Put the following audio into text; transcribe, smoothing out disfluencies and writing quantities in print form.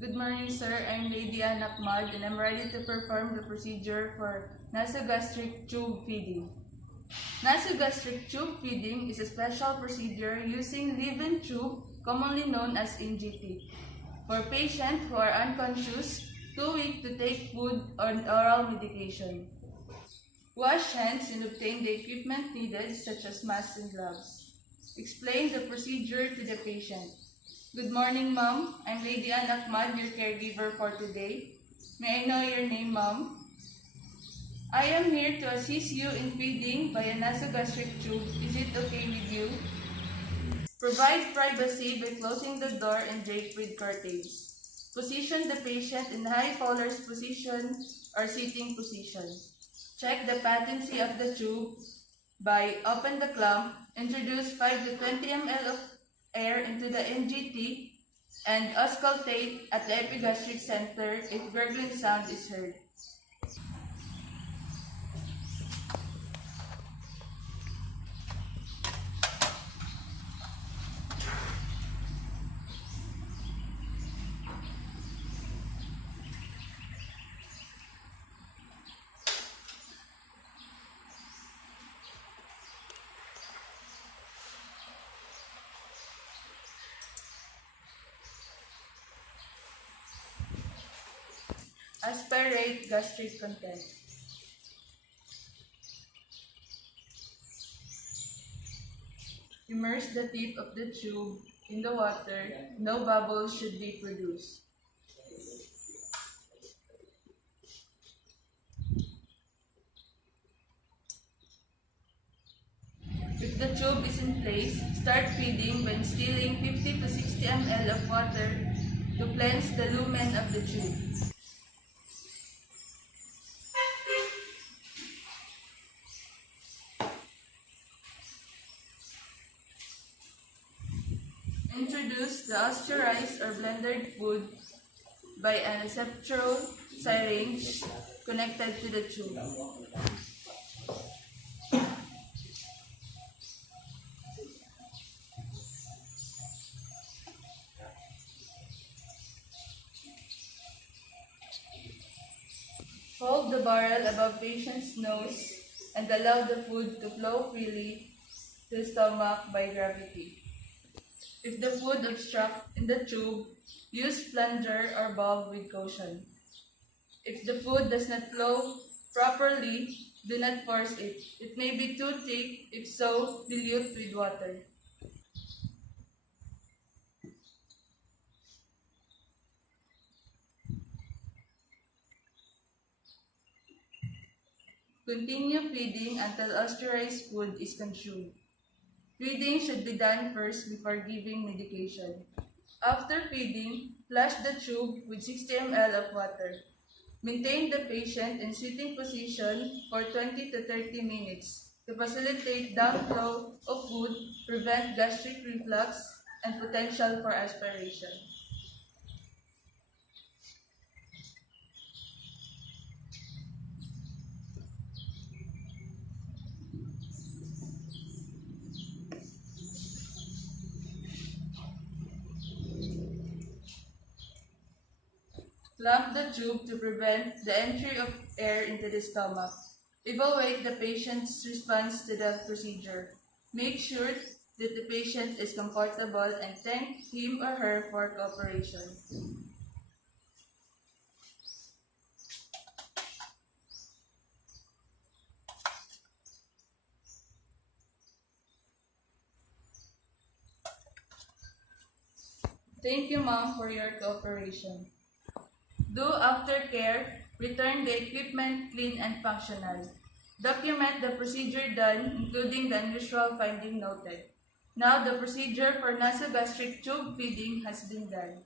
Good morning, sir. I'm Lady Akmad and I'm ready to perform the procedure for nasogastric tube feeding. Nasogastric tube feeding is a special procedure using leave-in tube, commonly known as NGT, for patients who are unconscious, too weak to take food or oral medication. Wash hands and obtain the equipment needed, such as masks and gloves. Explain the procedure to the patient. Good morning, Mom. I'm Lady Akmad, your caregiver for today. May I know your name, Mom? I am here to assist you in feeding by a nasogastric tube. Is it okay with you? Provide privacy by closing the door and drape with curtains. Position the patient in high polar's position or sitting position. Check the patency of the tube by open the clamp, introduce 5 to 20 ml of air into the NGT, and auscultate at the epigastric center if gurgling sound is heard. Aspirate gastric content. Immerse the tip of the tube in the water. No bubbles should be produced. If the tube is in place, start feeding by instilling 50 to 60 ml of water to cleanse the lumen of the tube. Introduce the pasteurized or blended food by an receptacle syringe connected to the tube. Hold the barrel above patient's nose and allow the food to flow freely to the stomach by gravity. If the food obstructs in the tube, use plunger or bulb with caution. If the food does not flow properly, do not force it. It may be too thick. If so, dilute with water. Continue feeding until pasteurized food is consumed. Feeding should be done first before giving medication. After feeding, flush the tube with 60 ml of water. Maintain the patient in sitting position for 20 to 30 minutes to facilitate downflow of food, prevent gastric reflux, and potential for aspiration. Clamp the tube to prevent the entry of air into the stomach. Evaluate the patient's response to the procedure. Make sure that the patient is comfortable and thank him or her for cooperation. Thank you, Mom, for your cooperation. Do aftercare, return the equipment clean and functional. Document the procedure done, including the unusual finding noted. Now the procedure for nasogastric tube feeding has been done.